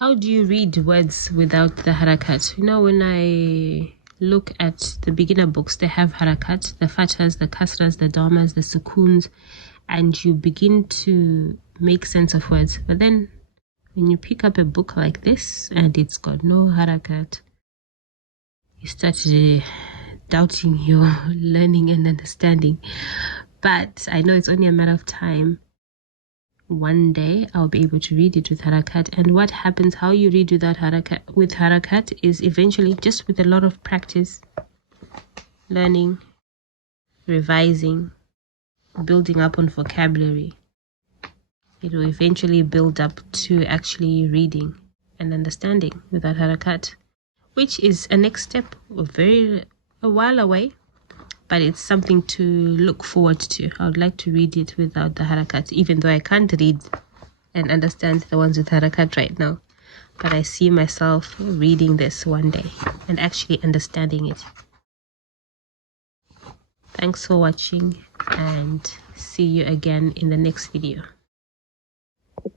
How do you read words without the harakat? You know, when I look at the beginner books, they have harakat, the fathas, the kasras, the dhammas, the sukoons, and you begin to make sense of words. But then when you pick up a book like this and it's got no harakat, you start doubting your learning and understanding. But I know it's only a matter of time. One day I'll be able to read it with harakat. And what happens, how you read without harakat is eventually just with a lot of practice, learning, revising, building up on vocabulary. It will eventually build up to actually reading and understanding without harakat, which is a next step, a while away, but it's something to look forward to. I would like to read it without the harakat, even though I can't read and understand the ones with harakat right now. But I see myself reading this one day and actually understanding it. Thanks for watching, and see you again in the next video.